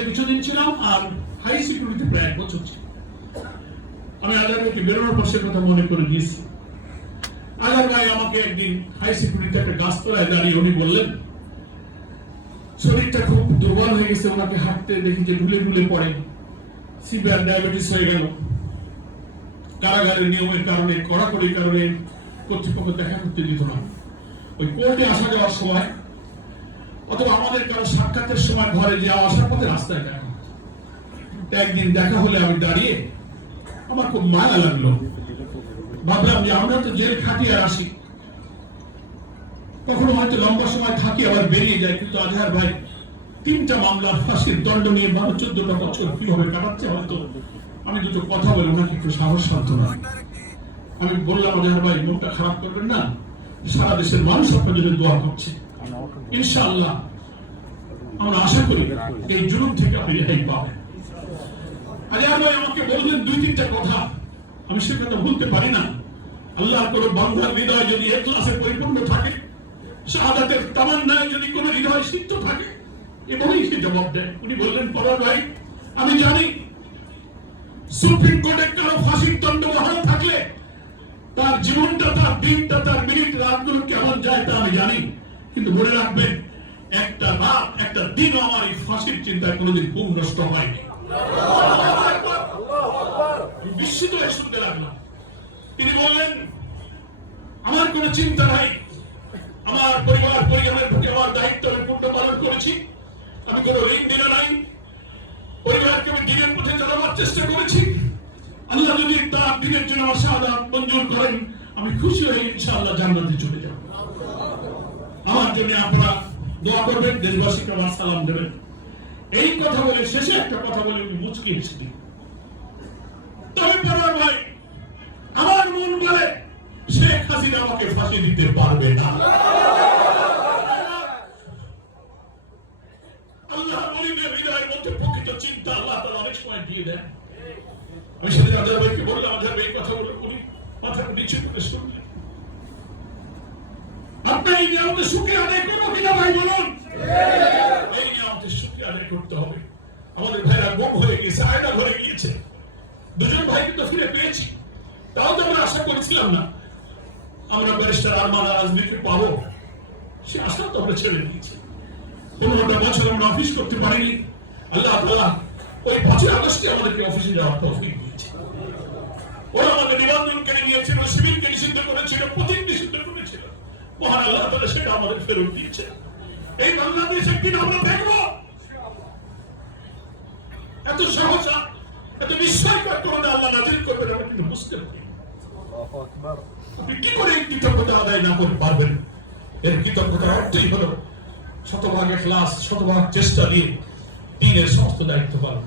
কারাগারে কিছুদিন ছিলাম আর হাই সিকিউরিটি প্রায় 1 বছর ছিল। আমি আজাদ ভাইকে বেরোনোর পর সে কথা মনে করে দিয়েছি। আজাদ ভাই আমাকে একদিন হাই সিকিউরিটি একটা গাছতলায় দাঁড়িয়ে উনি বললেন, শরীরটা খুব দুর্বল হয়ে গেছে, ওনাকে হাঁটতে দেখি যে ঢুলে ঢুলে পড়ে, সিভিয়ার ডায়াবেটিস হয়ে গেল। কারাগারের নিয়মের কারণে, কড়াকড়ির কারণে কর্তৃপক্ষ দেখা করতে দিত না। ওই কোর্টে আসা যাওয়ার সময় অথবা আমাদের কারো সাক্ষাতের সময় ঘরে যাওয়া আসার পথে রাস্তায় দেখা। একদিন দেখা হলে আমি দাঁড়িয়ে আমার খুব মায়া লাগলো। ভাবলাম যে আমরা তো জেল খাটিয়ে আসি, কখনো হয়তো লম্বা সময় থাকি আবার বেরিয়ে যায়, কিন্তু আজহার ভাই 3টা মামলার ফাঁসির দণ্ড নিয়ে 12-14টা বছর কিভাবে কাটাচ্ছে, হয়তো আমি দুটো কথা বলে ওনাকে একটু সাহস সান্ত্বনা। আমি বললাম, আজহার ভাই মনটা খারাপ করবেন না, সারা দেশের মানুষ আপনার জন্য দোয়া করছে, ইনশাআল্লাহ আমরা আশা করি এই জুলুম থেকে আপনি রেহাই পাবেন। আজহার ভাই আমাকে বললেন 2-3টা কথা, আমি সে কথা ভুলতে পারি না। আল্লাহর কোন বান্দার হৃদয় যদি ইখলাসে পরিপূর্ণ থাকে, শাহাদাতের তামান্নায় যদি কোন হৃদয় সিদ্ধ থাকে, এভাবেই সে জবাব দেয়। উনি বললেন, পরার ভাই আমি জানি সুপ্রিম কোর্টে কারো ফাঁসির দণ্ড বহাল থাকলে তার জীবনটা, তার দিনটা, তার মিনিট, রাতগুলো কেমন যায় তা আমি জানি, কিন্তু মনে রাখবেন একটা রাত, একটা দিন আমার এই ফাঁসির চিন্তায় কোনোদিন ঘুম নষ্ট হয়নি। বিস্মিত হয়ে শুনতে লাগলাম। তিনি বললেন, আমার কোনো চিন্তা নাই, আমার পরিবার পরিজনের প্রতি আমার দায়িত্ব আমি পূর্ণ পালন করেছি, আমি কোনো ঋণ দিলে নাই, পরিবারকে আমি দিনের পথে চালাবার চেষ্টা করেছি। আল্লাহ যদি তার দিনের জন্য আমার শাহাদাত মঞ্জুর করেন, আমি খুশি হয়ে ইনশাআল্লাহ জান্নাতে চলে যাব। আমার জন্য আপনারা দোয়া করবেন, দেশবাসীকে আমার সালাম দেবেন। এই কথা বলে শেষে একটা কথা বলে আমি মুচকি হেসে দিই। তবে পরার ভাই আমার মন বলে শেখ হাসিনা আমাকে ফাঁসি দিতে পারবে না। আল্লাহ ওলিদের হৃদয়ের মধ্যে প্রকৃত চিন্তা আল্লাহ তাআলা অনেক সময় দিয়ে দেন। আমি সেদিন আজহার ভাইকে বললাম, আজহার ভাই এই কথাগুলো উনি মাথা নিচে করে শুনলেন। আপনি এই নিয়ামতের শুকরিয়া আদায় করবো কিনা ভাই বলুন? এই নিয়ামতের শুকরিয়া আদায় করতে হবে। আমাদের ভাইরা গুম হয়ে গিয়েছে, আয়না ধরে গিয়েছে, 2জন ভাইকে তো ফিরে পেয়েছি, তাও তো আমরা আশা করেছিলাম না আমরা ব্যারিস্টার আরমান আজমিকে পাবো, সে আশা তো আমরা ছেড়ে দিয়েছি। 15টা বছর আমরা অফিস করতে পারিনি, আল্লাহ তাআলা ওই 5 আগস্টে আমাদেরকে অফিসে যাওয়ার তৌফিক দিয়েছে। ওরা আমাদের নিবন্ধনকে নিয়েছিল, শিবিরকে নিষিদ্ধ করেছিল, প্রতীক নিষিদ্ধ করেছিল, মহান আল্লাহ তাআলা সেটা আমাদের ফেরত দিয়েছে। এই বাংলাদেশ একদিন আমরা দেখবো। এত সহজ, এত বিস্ময়কর করোনা আল্লাহ নাজিল করবেন আমরা কিন্তু বুঝতে পারি। আপনি কি করে কৃতজ্ঞতা আদায় না করতে পারবেন? এর কৃতজ্ঞতার অর্থই হলো শতভাগ ইখলাস, শতভাগ চেষ্টা দিয়ে দ্বীনের সমস্ত দায়িত্ব পালন।